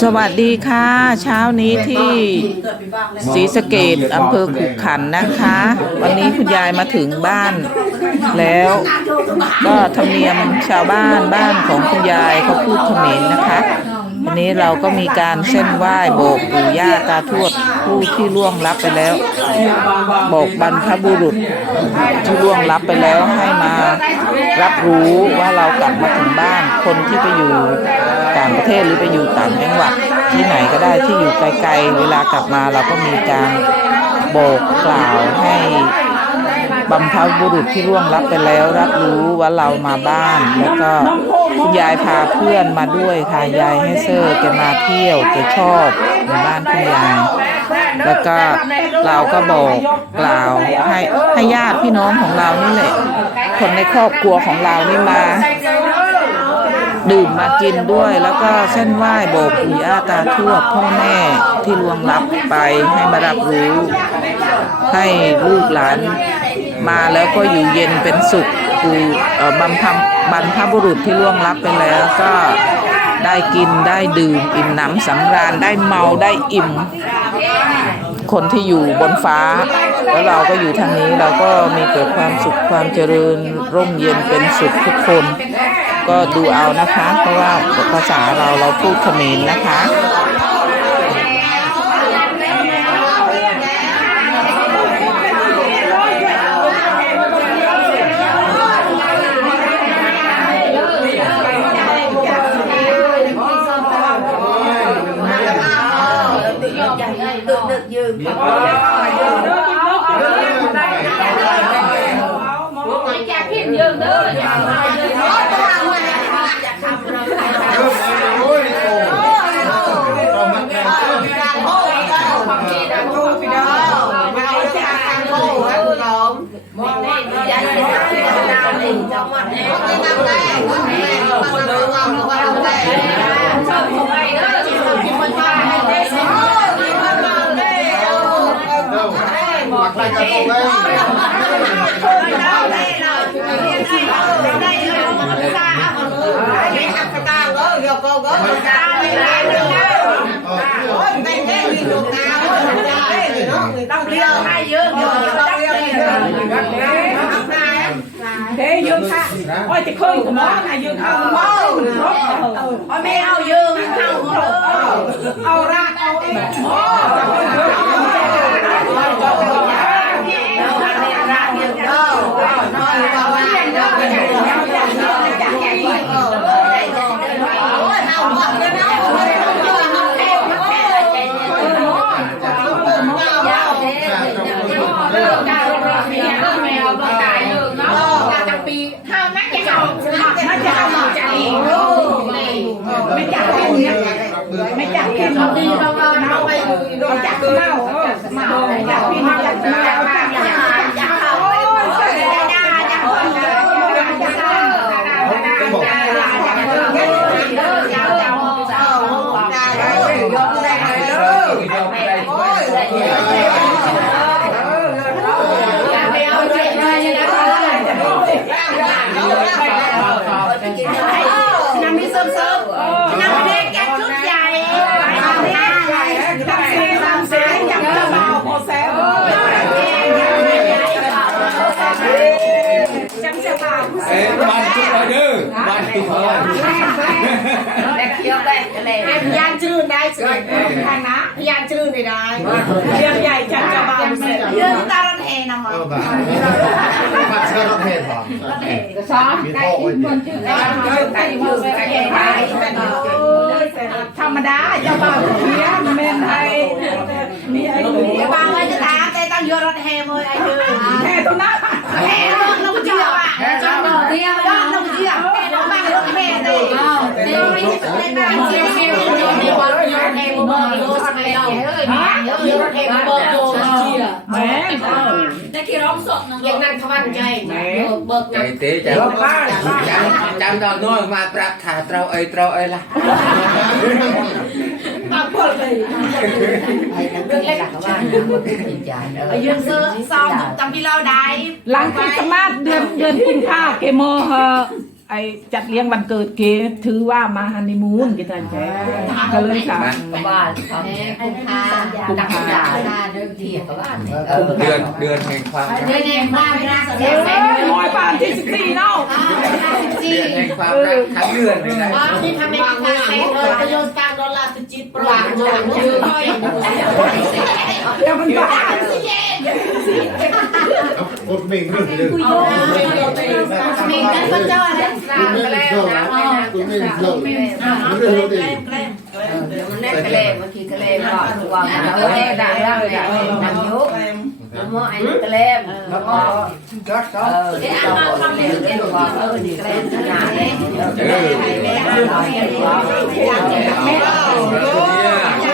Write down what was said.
สวัสดีค่ะ เช้านี้ที่ศรีสะเกดอำเภอขุขันธ์นะคะ วันนี้คุณยายมาถึงบ้าน แล้ว ก็ธรรมเนียมชาวบ้านบ้านของคุณยายเขาพูดเขมรนะคะ วันนี้เราก็มีการเส้นไหว้โบกปู่ย่าตาทวดผู้ที่ล่วงลับไปแล้ว โบกบรรพบุรุษที่ล่วงลับไปแล้วให้มา รับรู้ว่าเรากลับมาถึงบ้าน คนที่ไปอยู่ต่างประเทศหรือไปอยู่ต่างจังหวัดที่ไหนก็ได้ที่อยู่ไกลๆ เวลากลับมาเราก็มีการโบกกล่าวให้ บรรพบุรุษที่ร่วงรับไปแล้วรับรู้ว่าเรามาบ้าน แล้วก็คุณยายพาเพื่อนมาด้วยค่ะยายให้เซอร์แกมาเที่ยวแกชอบในบ้านคุณยายแล้วก็เราก็บอกกล่าวให้ให้ญาติพี่น้องของเรานี่แหละคนในครอบครัวของเรานี่มา ดื่มมากินด้วย แล้วก็เส้นไหว้โบกปู่ย่าตาทวดพ่อแม่ที่ล่วงลับไปให้มารับรู้ ให้ลูกหลาน มาแล้วก็อยู่เย็นเป็นสุขคือบรรพบรรพบุรุษที่ล่วงลับไปแล้วก็ได้กินได้ดื่มอิ่มหนำสำราญได้เมาได้อิ่ม คนที่อยู่บนฟ้า แล้วเราก็อยู่ทางนี้เราก็มีเกิดความสุขความเจริญร่มเย็นเป็นสุขทุกคน ก็ดูเอานะคะ เพราะว่าภาษาเราเราพูดเขมรนะคะ ดึกยืมจากพี่ยืมเด้อต้องเลี้ยงให้เยอะอยู่ต้องเลี้ยงเยอะเฮ้ยยืมค่ะโอ้ยจะเคยกับหมอนะยืมเข้าหมอเอาไม่เอาเยอะเข้าหมดเอารากเอาหมอปีห้านักจะเอา ไม่จะเอาหมอจะดีไม่อยากินเนี่ย บ้านทุกคนเด้อบ้านทุกคนแต่เคี้ยวได้อะไรยานจืดได้สิทางนะยานจืดได้ได้เรื่องใหญ่จังจะมาเสร็จเยอะตาลันเฮนะมั้ง mặt sơ nó thèm hả? ซ้อม Bị thọ rồi nhỉ? ธรรมดาจะมาเพี้ยเมนไทยมีไอ้หนูเดี๋ยววางไว้จะตาแต่ต้องเยอะรถเฮมเลยไอ้เยอะแค่ตัวนั้นเฮรถลง ในวันนี้เองเบอร์โทรศัพท์เราเอ้ยมาเดี๋ยวเองเบอร์โทรศัพท์แม่แต่ที่ร้องสดนะยังนั่งทวันใจเบิกใจเต้ใจจำตอนน้อยมาปรับถ่าเตราเอ้ยเตราเอ้ยล่ะมาพูดเลยอายุซื้อซองจำพี่เราได้หลังคริสต์มาสเดือนเดือนกุมภาเกโมเฮอ ไอจัดเลี้ยงวันเกิดเกถือว่ามาฮันนีมูนกี่ท่านแกก็เลยสั่งบ้านเขาคุณพาดักยาเดินเที่ยวบ้านเดือนเดือนแห่งความรักเดินเองบ้านไม่น่าเสีเอ้ยใจยร้อยบาทที่สิบสี่เนาะเดือนแห่งความรักทั้งเดือนเลยนะที่ทำให้ทางใช้เงินประโยชน์ การดอลลาร์สจิตปลางเงินยืมเดี๋ยวมันบ้ากดมิ่งเรื่องเรื่องมีกันก็เจ้าอะไรคุณไม่ได้เข้านะคุณไม่ได้เข้าเรื่องเรื่องมันแน่กระเลบางทีกระเลงก็วางเออได้ได้ได้นำยุก มอไอ้กระเลบแล้วก็เออเดี๋ยวเอาทำเดี๋ยวเดี๋ยวว่าเออนี่กระเลบขนาดนี้เออเออ